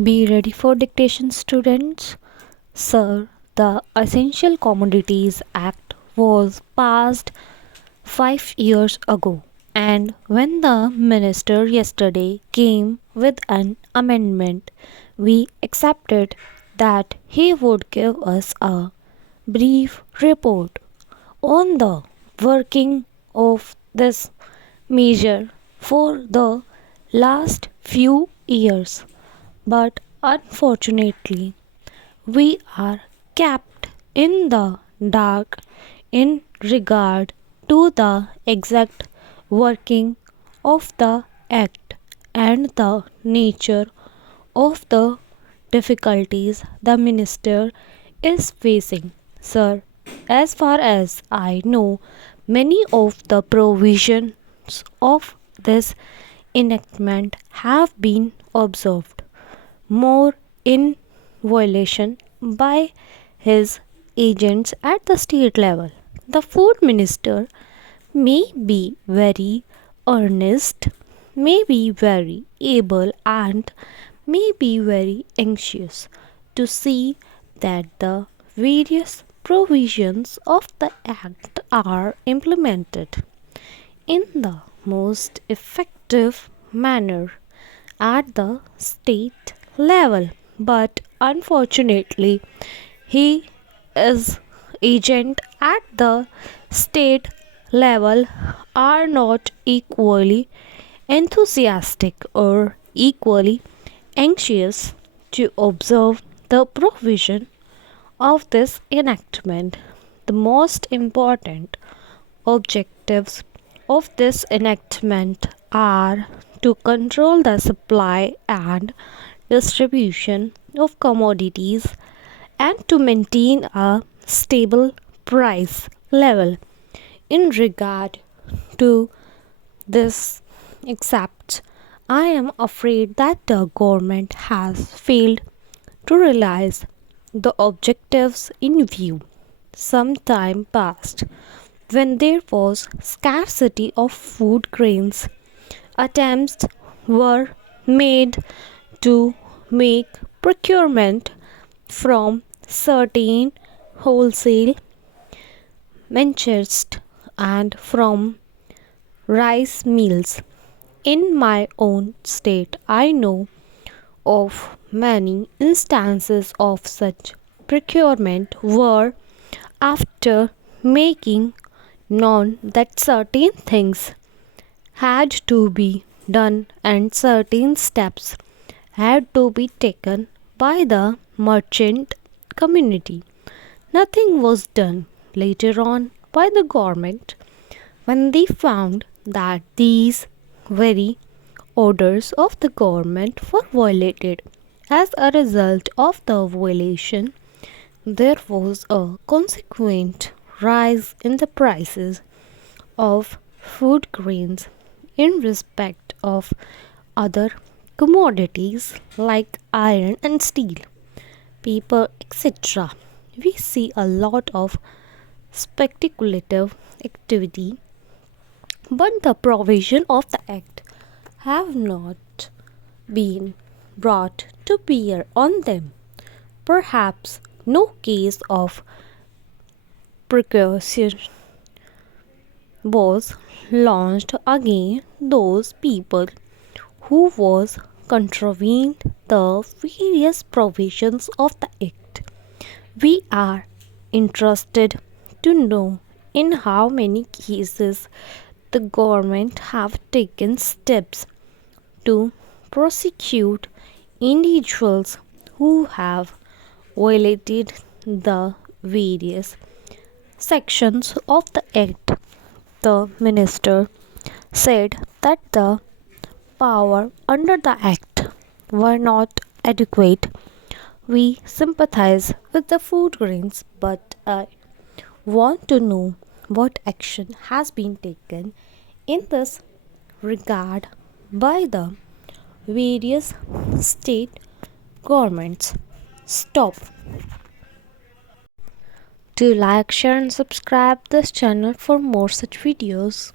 Be ready for dictation, students. Sir, the Essential Commodities Act was passed 5 years ago, and when the minister yesterday came with an amendment, we accepted that he would give us a brief report on the working of this measure for the last few years. But unfortunately, we are kept in the dark in regard to the exact working of the Act and the nature of the difficulties the minister is facing. Sir, as far as I know, many of the provisions of this enactment have been observed more in violation by his agents at the state level. The food minister may be very earnest, may be very able, and may be very anxious to see that the various provisions of the Act are implemented in the most effective manner at the state level. But unfortunately, he is agent at the state level are not equally enthusiastic or equally anxious to observe the provision of this enactment. The most important objectives of this enactment are to control the supply and distribution of commodities and to maintain a stable price level. In regard to this, except I am afraid that the government has failed to realize the objectives in view. Some time passed when there was scarcity of food grains. Attempts were made to make procurement from certain wholesale manchester and from rice mills. In my own state, I know of many instances of such procurement where, after making known that certain things had to be done and certain steps had to be taken by the merchant community, nothing was done later on by the government when they found that these very orders of the government were violated. As a result of the violation, there was a consequent rise in the prices of food grains in respect of other commodities like iron and steel, paper, etc. We see a lot of speculative activity, but the provision of the Act have not been brought to bear on them. Perhaps no case of precaution was launched against those people who was contravened the various provisions of the Act. We are interested to know in how many cases the government have taken steps to prosecute individuals who have violated the various sections of the Act. The minister said that the power under the Act were not adequate. We sympathize with the food grains, but I want to know what action has been taken in this regard by the various state governments. Stop. Do like, share, and subscribe this channel for more such videos.